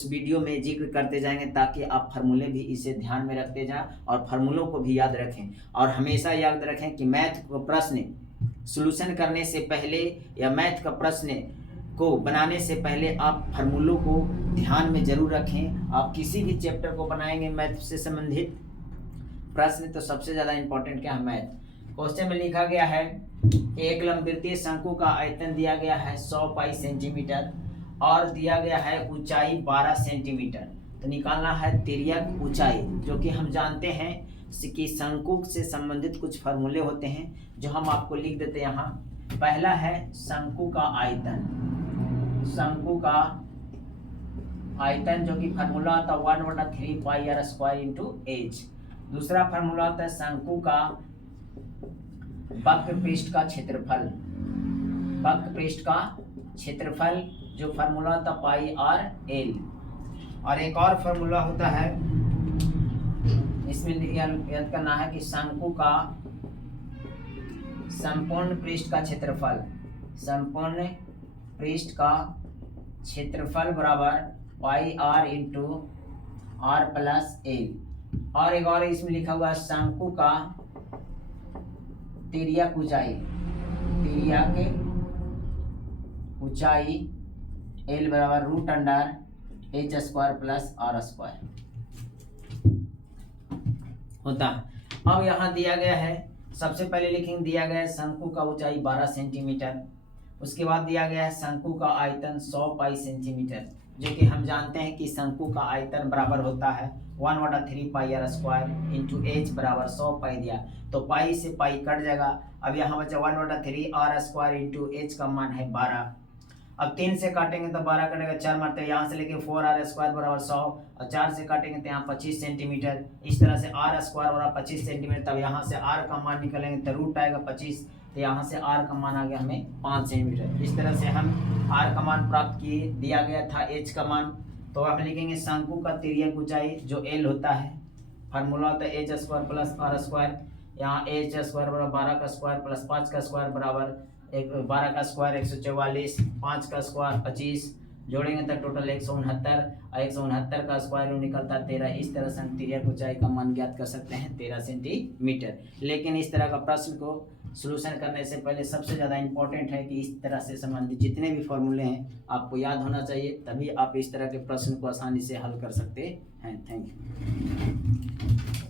इस वीडियो में जिक्र करते जाएंगे ताकि आप फार्मूले भी इसे ध्यान में रखते जाएं और फार्मूलों को भी याद रखें। और हमेशा याद रखें कि मैथ को प्रश्न सॉल्यूशन करने से पहले या मैथ का प्रश्न को बनाने से पहले आप फार्मूलों को ध्यान में जरूर रखें। आप किसी भी चैप्टर को बनाएंगे मैथ से संबंधित प्रश्न तो सबसे ज़्यादा इंपॉर्टेंट क्या है, मैथ। क्वेश्चन में लिखा गया है एक लंबवृत्तीय शंकु का आयतन दिया गया है 100 पाई सेंटीमीटर और दिया गया है ऊंचाई 12 सेंटीमीटर। तो निकालना है तिर्यक ऊंचाई, जो कि हम जानते हैं कि शंकु से संबंधित कुछ फार्मूले होते हैं जो हम आपको लिख देते हैं यहाँ। पहला है शंकु का आयतन, शंकु का आयतन जो कि फार्मूला आता है 1/3 पाई आर स्क्वायर इंटू एच। दूसरा फार्मूला आता है शंकु का वक्र पृष्ठ का क्षेत्रफल, वक्र पृष्ठ का क्षेत्रफल जो फार्मूला था पाई आर एल। और एक और फार्मूला होता है, इसमें याद करना है कि शंकु का संपूर्ण पृष्ठ का क्षेत्रफल, संपूर्ण पृष्ठ का क्षेत्रफल बराबर pi r into r plus l. और एक और इसमें लिखा हुआ है शंकु का तिर्यक ऊंचाई, तिर्यक ऊंचाई एल बराबर √h square plus R square होता है। अब यहाँ दिया गया है, सबसे पहले लिखेंगे दिया गया है शंकु का ऊंचाई 12 सेंटीमीटर, उसके बाद दिया गया है शंकु का आयतन 100 पाई सेंटीमीटर, जो कि हम जानते हैं कि शंकु का आयतन बराबर होता है 1/3 पाई आर स्क्वायर इंटू एच बराबर 100 पाई दिया, तो पाई से पाई कट जाएगा। अब यहाँ बचा 1/3 आर स्क्वायर इंटू एच का मान है 12। अब 3 से काटेंगे तो 12 कटेगा, 4 मारते हैं, यहाँ से लेके 4r स्क्वायर बराबर 100 और 4 से काटेंगे तो यहाँ 25 सेंटीमीटर। इस तरह से r स्क्वायर बराबर 25 सेंटीमीटर, तब यहाँ से r का मान निकालेंगे तो रूट आएगा 25, तो यहाँ से r का मान आ गया हमें 5 सेंटीमीटर। इस तरह से हम r का मान प्राप्त किए, दिया गया था h का मान। तो आप लिखेंगे शंकु का तिर्यक ऊंचाई जो l होता है, फार्मूला होता है h square plus r square, यहाँ h स्क्वायर बराबर 12 का स्क्वायर प्लस 5 का स्क्वायर बराबर 12 का स्क्वायर 144, 5 का स्क्वायर 25, जोड़ेंगे तो टोटल 169 और 169 का स्क्वायर निकलता है 13। इस तरह से हम तिर्यक ऊंचाई का मान ज्ञात कर सकते हैं 13 सेंटीमीटर। लेकिन इस तरह का प्रश्न को सॉल्यूशन करने से पहले सबसे ज़्यादा इंपॉर्टेंट है कि इस तरह से संबंधित जितने भी फॉर्मूले हैं आपको याद होना चाहिए, तभी आप इस तरह के प्रश्न को आसानी से हल कर सकते हैं। Thank you.